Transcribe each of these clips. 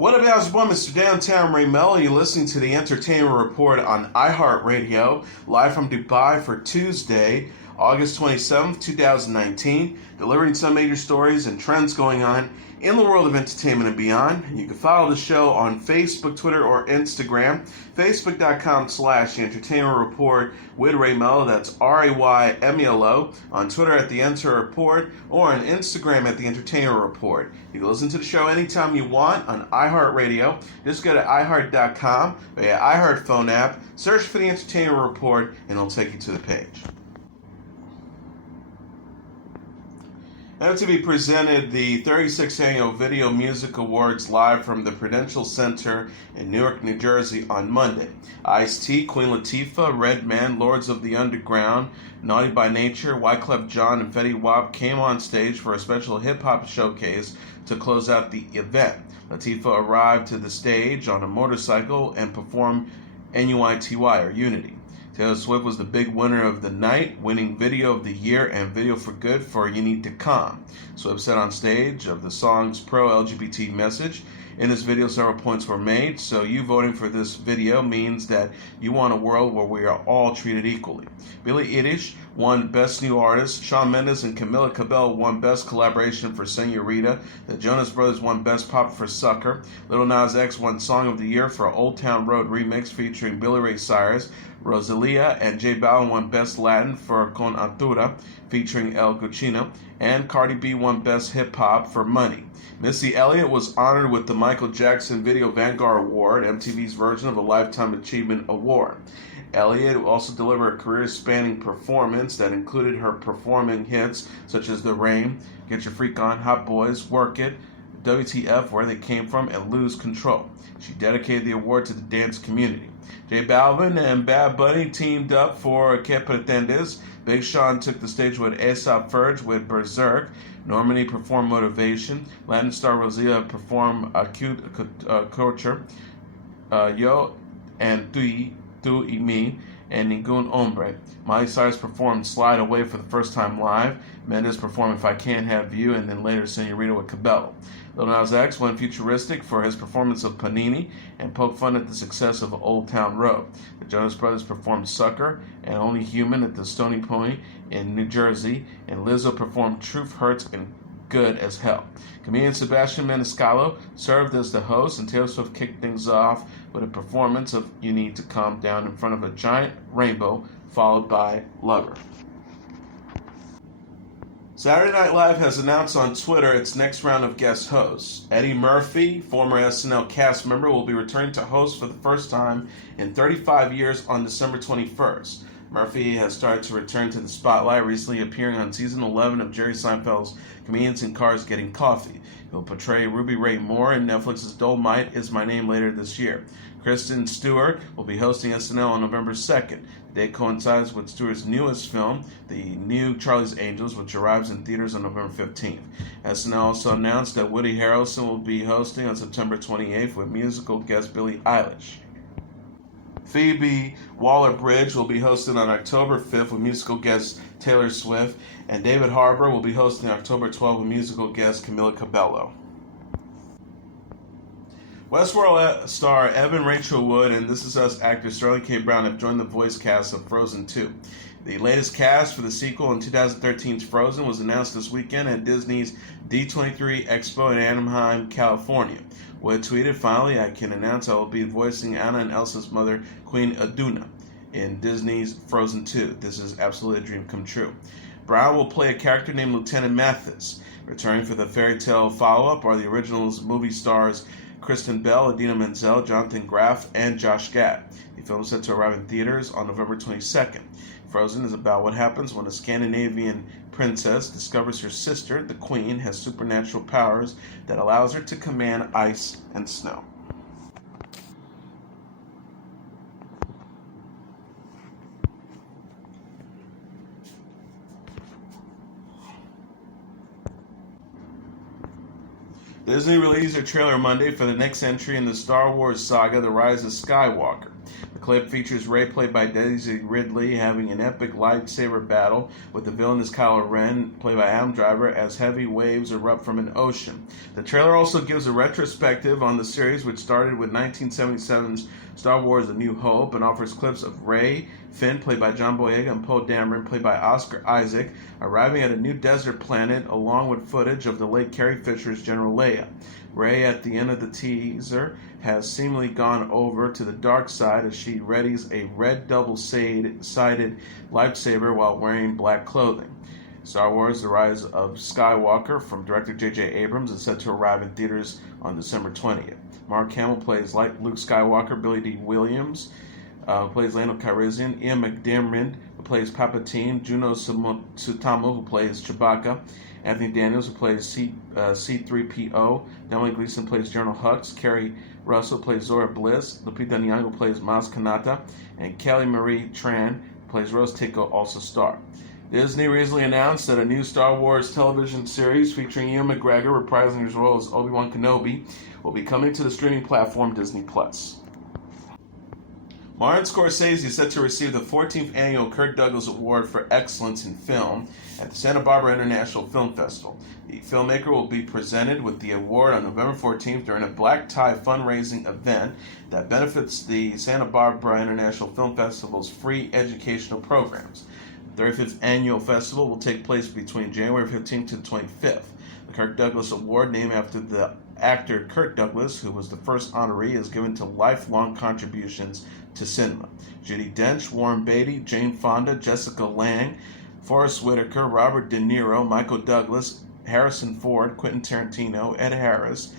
What up, y'all? It's your boy, Mr. Downtown Ray Melo. You're listening to the Entertainment Report on iHeartRadio, live from Dubai for Tuesday, August 27th, 2019, delivering some major stories and trends going on in the world of entertainment and beyond. You can follow the show on Facebook, Twitter, or Instagram. Facebook.com/The Entertainment Report with Ray Melo. That's RAYMELO. On Twitter at The Enter Report, or on Instagram at The Entertainment Report. You can listen to the show anytime you want on iHeartRadio. Just go to iHeart.com or your iHeart phone app, search for The Entertainment Report, and it'll take you to the page. MTV presented the 36th Annual Video Music Awards live from the Prudential Center in Newark, New Jersey on Monday. Ice-T, Queen Latifah, Redman, Lords of the Underground, Naughty by Nature, Wyclef Jean, and Fetty Wap came on stage for a special hip-hop showcase to close out the event. Latifah arrived to the stage on a motorcycle and performed NUITY, or Unity. Taylor Swift was the big winner of the night, winning Video of the Year and Video for Good for You Need to Calm. Swift said on stage of the song's pro-LGBT message. In this video, several points were made, so you voting for this video means that you want a world where we are all treated equally. Billie Eilish won Best New Artist. Shawn Mendes and Camila Cabello won Best Collaboration for Senorita. The Jonas Brothers won Best Pop for Sucker. Lil Nas X won Song of the Year for Old Town Road remix featuring Billy Ray Cyrus. Rosalia and J Balvin won Best Latin for Con Altura featuring El Guccino. And Cardi B won Best Hip Hop for Money. Missy Elliott was honored with the Michael Jackson Video Vanguard Award, MTV's version of a Lifetime Achievement Award. Elliott also delivered a career-spanning performance that included her performing hits such as The Rain, Get Your Freak On, Hot Boys, Work It, WTF, Where They Came From, and Lose Control. She dedicated the award to the dance community. J Balvin and Bad Bunny teamed up for Que Pretendes. Big Sean took the stage with A$AP Ferg with Berserk. Normani performed Motivation. Latin star Rosalia performed Acute Culture. Yo and Tu y Mi, and Ningun Hombre. Miley Cyrus performed Slide Away for the first time live. Mendes performed If I Can't Have You, and then later Senorita with Cabello. Lil Nas X went Futuristic for his performance of Panini and poked fun at the success of Old Town Road. The Jonas Brothers performed Sucker and Only Human at the Stony Pony in New Jersey, and Lizzo performed Truth Hurts and Good as Hell. Comedian Sebastian Maniscalco served as the host, and Taylor Swift kicked things off with a performance of You Need to Calm Down in front of a giant rainbow, followed by Lover. Saturday Night Live has announced on Twitter its next round of guest hosts. Eddie Murphy, former SNL cast member, will be returning to host for the first time in 35 years on December 21st. Murphy has started to return to the spotlight, recently appearing on season 11 of Jerry Seinfeld's Comedians in Cars Getting Coffee. He'll portray Ruby Ray Moore in Netflix's Dolomite Is My Name later this year. Kristen Stewart will be hosting SNL on November 2nd. The date coincides with Stewart's newest film, The New Charlie's Angels, which arrives in theaters on November 15th. SNL also announced that Woody Harrelson will be hosting on September 28th with musical guest Billie Eilish. Phoebe Waller-Bridge will be hosting on October 5th with musical guest Taylor Swift, and David Harbour will be hosting October 12th with musical guest Camila Cabello. Westworld star Evan Rachel Wood and This Is Us actor Sterling K. Brown have joined the voice cast of Frozen 2. The latest cast for the sequel in 2013's Frozen was announced this weekend at Disney's D23 Expo in Anaheim, California. Wood tweeted, "Finally, I can announce I will be voicing Anna and Elsa's mother, Queen Iduna, in Disney's Frozen 2. This is absolutely a dream come true." Brown will play a character named Lieutenant Mathis. Returning for the fairy tale follow-up are the original's movie stars Kristen Bell, Idina Menzel, Jonathan Graff, and Josh Gad. The film is set to arrive in theaters on November 22nd. Frozen is about what happens when a Scandinavian princess discovers her sister, the Queen, has supernatural powers that allows her to command ice and snow. Disney released a trailer Monday for the next entry in the Star Wars saga, The Rise of Skywalker. The clip features Rey, played by Daisy Ridley, having an epic lightsaber battle with the villainous Kylo Ren, played by Adam Driver, as heavy waves erupt from an ocean. The trailer also gives a retrospective on the series, which started with 1977's Star Wars A New Hope, and offers clips of Rey, Finn, played by John Boyega, and Poe Dameron, played by Oscar Isaac, arriving at a new desert planet, along with footage of the late Carrie Fisher's General Leia. Rey, at the end of the teaser, has seemingly gone over to the dark side as she readies a red double-sided lightsaber while wearing black clothing. Star Wars The Rise of Skywalker from director J.J. Abrams is set to arrive in theaters on December 20th. Mark Hamill plays Luke Skywalker, Billy D. Williams plays Lando Calrissian, Ian McDiarmid who plays Palpatine, Juno Suotamo who plays Chewbacca, Anthony Daniels who plays C-3PO, Emily Gleason plays General Hux, Kerry Russell plays Zora Bliss, Lupita Nyong'o plays Maz Kanata, and Kelly Marie Tran who plays Rose Tico also star. Disney recently announced that a new Star Wars television series featuring Ewan McGregor reprising his role as Obi-Wan Kenobi will be coming to the streaming platform Disney+. Martin Scorsese is set to receive the 14th annual Kirk Douglas Award for Excellence in Film at the Santa Barbara International Film Festival. The filmmaker will be presented with the award on November 14th during a black tie fundraising event that benefits the Santa Barbara International Film Festival's free educational programs. The 35th annual festival will take place between January 15th to 25th. The Kirk Douglas Award, named after the actor Kirk Douglas, who was the first honoree, is given to lifelong contributions to cinema. Judi Dench, Warren Beatty, Jane Fonda, Jessica Lange, Forrest Whitaker, Robert De Niro, Michael Douglas, Harrison Ford, Quentin Tarantino, Ed Harris,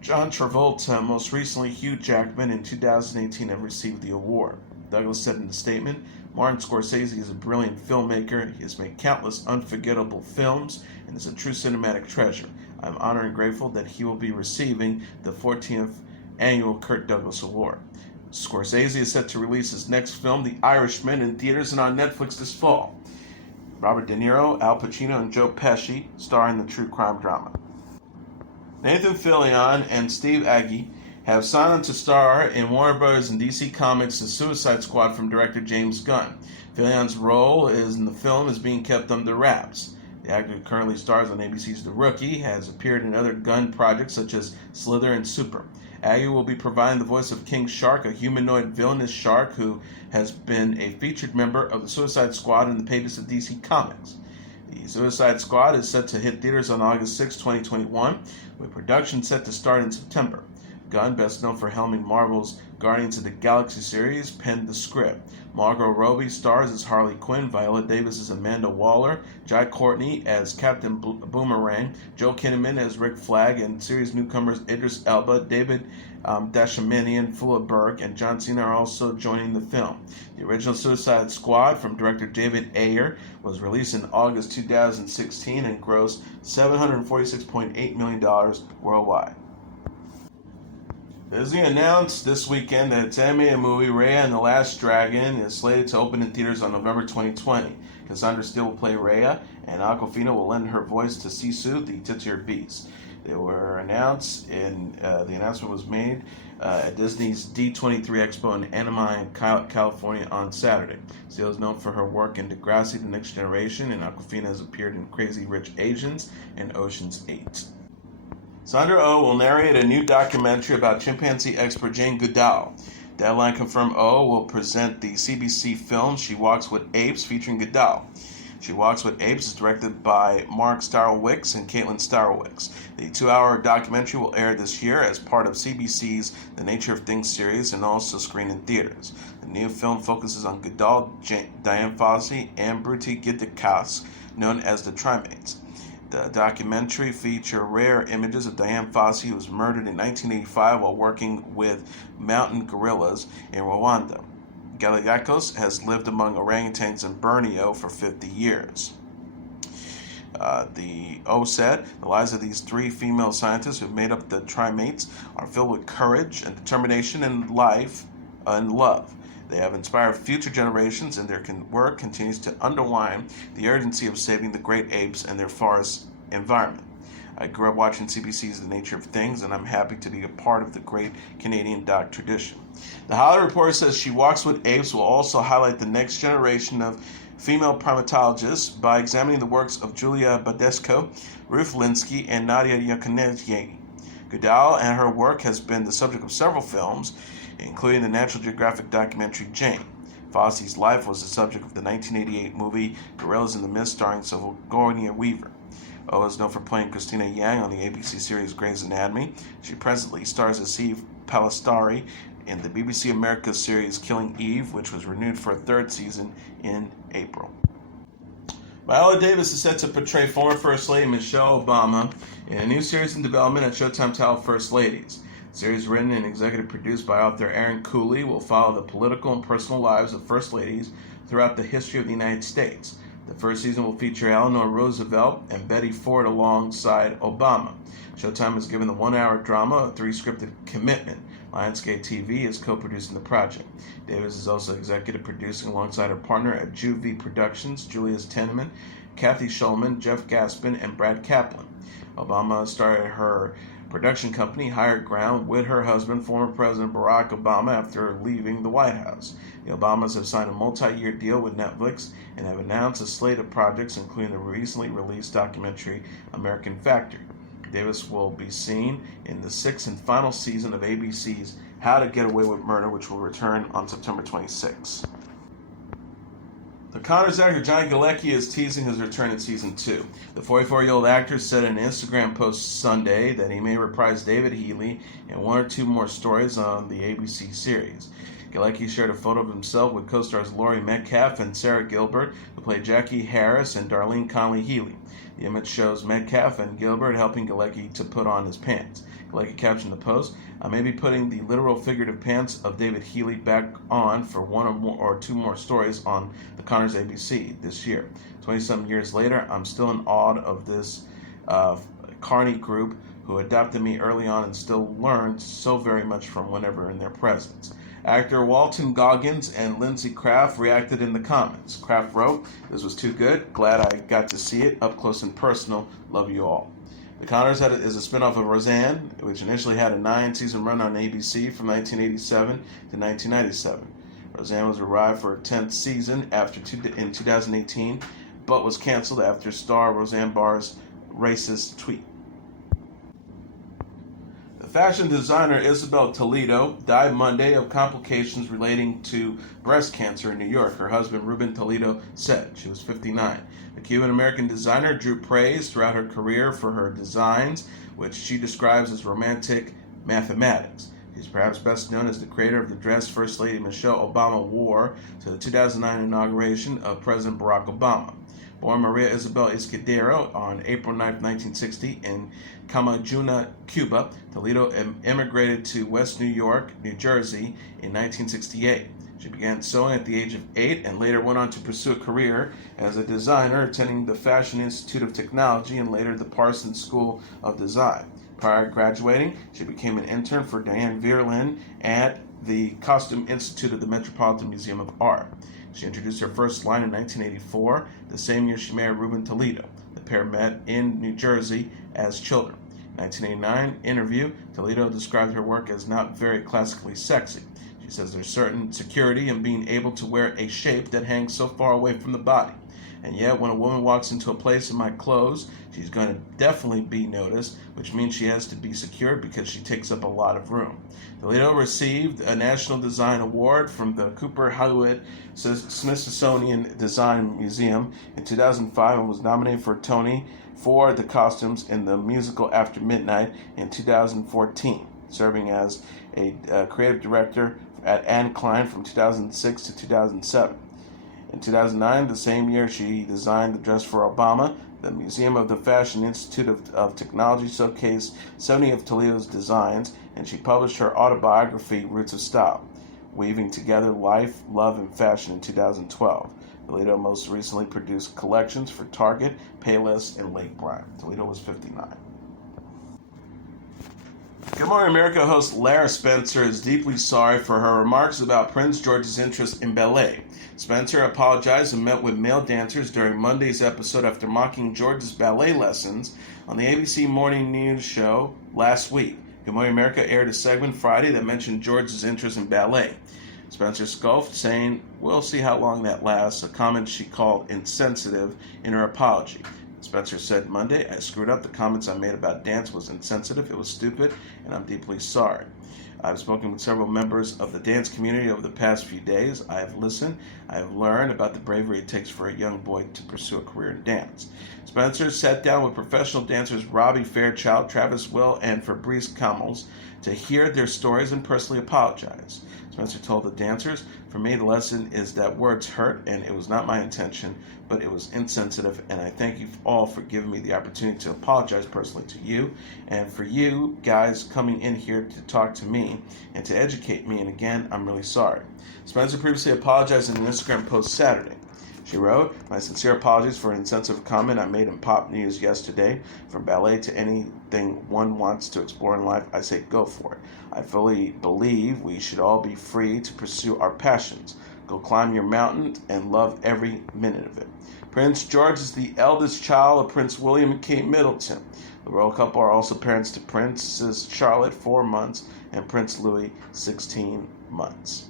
John Travolta, most recently Hugh Jackman in 2018 have received the award. Douglas said in a statement, Martin Scorsese is a brilliant filmmaker. He has made countless unforgettable films and is a true cinematic treasure. I'm honored and grateful that he will be receiving the 14th annual Kirk Douglas Award. Scorsese is set to release his next film, The Irishman, in theaters and on Netflix this fall. Robert De Niro, Al Pacino, and Joe Pesci star in the true crime drama. Nathan Fillion and Steve Agee have signed on to star in Warner Bros. And DC Comics' The Suicide Squad from director James Gunn. Fillion's role in the film is being kept under wraps. The actor who currently stars on ABC's The Rookie has appeared in other Gunn projects such as Slither and Super. Agee will be providing the voice of King Shark, a humanoid villainous shark who has been a featured member of the Suicide Squad in the pages of DC Comics. The Suicide Squad is set to hit theaters on August 6, 2021, with production set to start in September. Gunn, best known for helming Marvel's Guardians of the Galaxy series, penned the script. Margot Robbie stars as Harley Quinn, Viola Davis as Amanda Waller, Jai Courtney as Captain Boomerang, Joe Kinnaman as Rick Flag, and series newcomers Idris Elba, David Dastmalchian, Fuller Berg, and John Cena are also joining the film. The original Suicide Squad from director David Ayer was released in August 2016 and grossed $746.8 million worldwide. Disney announced this weekend that its animated movie Raya and the Last Dragon is slated to open in theaters on November 2020. Cassandra Steele will play Raya, and Awkwafina will lend her voice to Sisu, the titular beast. They were announced, and the announcement was made at Disney's D23 Expo in Anaheim, California on Saturday. Steele is known for her work in Degrassi, The Next Generation, and Awkwafina has appeared in Crazy Rich Asians and Ocean's 8. Sandra Oh will narrate a new documentary about chimpanzee expert Jane Goodall. Deadline confirmed Oh will present the CBC film She Walks with Apes featuring Goodall. She Walks with Apes is directed by Mark Starowicz and Caitlin Starowicz. The 2-hour documentary will air this year as part of CBC's The Nature of Things series and also screen in theaters. The new film focuses on Goodall, Diane Fossey, and Bruti Giddekas, known as the Trimates. The documentary features rare images of Diane Fossey, who was murdered in 1985 while working with mountain gorillas in Rwanda. Galecki has lived among orangutans in Borneo for 50 years. The O said, the lives of these 3 female scientists who made up the Trimates are filled with courage and determination and life and love. They have inspired future generations, and their work continues to underline the urgency of saving the great apes and their forest environment. I grew up watching CBC's The Nature of Things, and I'm happy to be a part of the great Canadian doc tradition. The Hollywood Reporter says She Walks with Apes will also highlight the next generation of female primatologists by examining the works of Julia Badescu, Ruth Linsky, and Nadia Yakunevsky. Goodall and her work has been the subject of several films, including the National Geographic documentary Jane. Fosse's life was the subject of the 1988 movie Gorillas in the Mist, starring Sigourney Weaver. Oh is known for playing Christina Yang on the ABC series Grey's Anatomy. She presently stars as Eve Palastari in the BBC America series Killing Eve, which was renewed for a third season in April. Viola Davis is set to portray former First Lady Michelle Obama in a new series in development at Showtime titled First Ladies. The series, written and executive produced by author Aaron Cooley, will follow the political and personal lives of First Ladies throughout the history of the United States. The first season will feature Eleanor Roosevelt and Betty Ford alongside Obama. Showtime has given the one-hour drama a three-scripted commitment. Lionsgate TV is co-producing the project. Davis is also executive producing alongside her partner at Juvie Productions, Julius Tenneman, Kathy Schulman, Jeff Gaspin, and Brad Kaplan. Obama started her production company, Higher Ground, with her husband, former President Barack Obama, after leaving the White House. The Obamas have signed a multi-year deal with Netflix and have announced a slate of projects, including the recently released documentary American Factory. Davis will be seen in the sixth and final season of ABC's How to Get Away with Murder, which will return on September 26. The Connors actor John Galecki is teasing his return in Season 2. The 44-year-old actor said in an Instagram post Sunday that he may reprise David Healy in one or two more stories on the ABC series. Galecki shared a photo of himself with co-stars Laurie Metcalf and Sarah Gilbert, who played Jackie Harris and Darlene Conley-Healy. The image shows Metcalf and Gilbert helping Galecki to put on his pants. Galecki captioned the post, "I may be putting the literal figurative pants of David Healy back on for one or two more stories on the Connors ABC this year. 20-some years later, I'm still in awe of this Carney group who adopted me early on and still learned so very much from whenever in their presence." Actor Walton Goggins and Lindsay Kraft reacted in the comments. Kraft wrote, "This was too good. Glad I got to see it up close and personal. Love you all." The Connors is a spinoff of Roseanne, which initially had a 9-season run on ABC from 1987 to 1997. Roseanne was revived for a 10th season in 2018, but was canceled after star Roseanne Barr's racist tweet. Fashion designer Isabel Toledo died Monday of complications relating to breast cancer in New York, her husband Ruben Toledo said. She was 59. The Cuban-American designer drew praise throughout her career for her designs, which she describes as romantic mathematics. She's perhaps best known as the creator of the dress First Lady Michelle Obama wore to the 2009 inauguration of President Barack Obama. Born Maria Isabel Escudero on April 9, 1960 in Camajuna, Cuba, Toledo immigrated to West New York, New Jersey in 1968. She began sewing at the age of 8 and later went on to pursue a career as a designer, attending the Fashion Institute of Technology and later the Parsons School of Design. Prior to graduating, she became an intern for Diane Verlin at the Costume Institute of the Metropolitan Museum of Art. She introduced her first line in 1984, the same year she married Ruben Toledo. The pair met in New Jersey as children. In 1989 interview, Toledo described her work as not very classically sexy. She says there's certain security in being able to wear a shape that hangs so far away from the body. And yet, when a woman walks into a place in my clothes, she's going to definitely be noticed, which means she has to be secured because she takes up a lot of room. Toledo received a National Design Award from the Cooper Hollywood Smithsonian Design Museum in 2005 and was nominated for a Tony for the costumes in the musical After Midnight in 2014, serving as a creative director at Anne Klein from 2006 to 2007. In 2009, the same year, she designed the dress for Obama. The Museum of the Fashion Institute of Technology showcased 70 of Toledo's designs, and she published her autobiography, Roots of Style, weaving together life, love, and fashion in 2012. Toledo most recently produced collections for Target, Payless, and Lake Bryant. Toledo was 59. Good Morning America host Lara Spencer is deeply sorry for her remarks about Prince George's interest in ballet. Spencer apologized and met with male dancers during Monday's episode after mocking George's ballet lessons on the ABC Morning News show last week. Good Morning America aired a segment Friday that mentioned George's interest in ballet. Spencer scoffed, saying, "We'll see how long that lasts," a comment she called insensitive in her apology. Spencer said Monday, "I screwed up. The comments I made about dance was insensitive. It was stupid, and I'm deeply sorry. I've spoken with several members of the dance community over the past few days. I have listened. I have learned about the bravery it takes for a young boy to pursue a career in dance." Spencer sat down with professional dancers Robbie Fairchild, Travis Will, and Fabrice Camels to hear their stories and personally apologize. Spencer told the dancers, "For me, the lesson is that words hurt, and it was not my intention, but it was insensitive, and I thank you all for giving me the opportunity to apologize personally to you, and for you guys coming in here to talk to me and to educate me, and again, I'm really sorry." Spencer previously apologized in an Instagram post Saturday. She wrote, "My sincere apologies for an insensitive comment I made in Pop News yesterday. From ballet to anything one wants to explore in life, I say go for it. I fully believe we should all be free to pursue our passions. Go climb your mountain and love every minute of it." Prince George is the eldest child of Prince William and Kate Middleton. The royal couple are also parents to Princess Charlotte, 4 months, and Prince Louis, 16 months.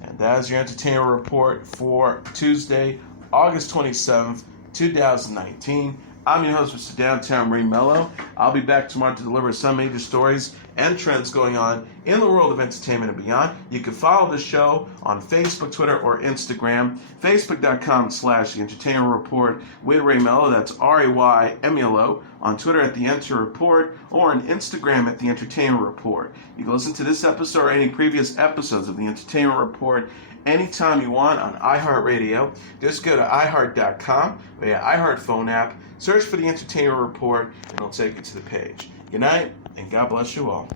And that is your entertainment report for Tuesday, August 27th, 2019. I'm your host, Mr. Downtown Melo. I'll be back tomorrow to deliver some major stories and trends going on in the world of entertainment and beyond. You can follow the show on Facebook, Twitter, or Instagram. Facebook.com/The Entertainment Report with Ray Melo. That's RAYMELO. On Twitter at The Enter Report, or on Instagram at The Entertainment Report. You can listen to this episode or any previous episodes of The Entertainment Report anytime you want on iHeartRadio. Just go to iHeart.com or your iHeart phone app, search for The Entertainment Report, and it'll take you to the page. Good night, and God bless you all.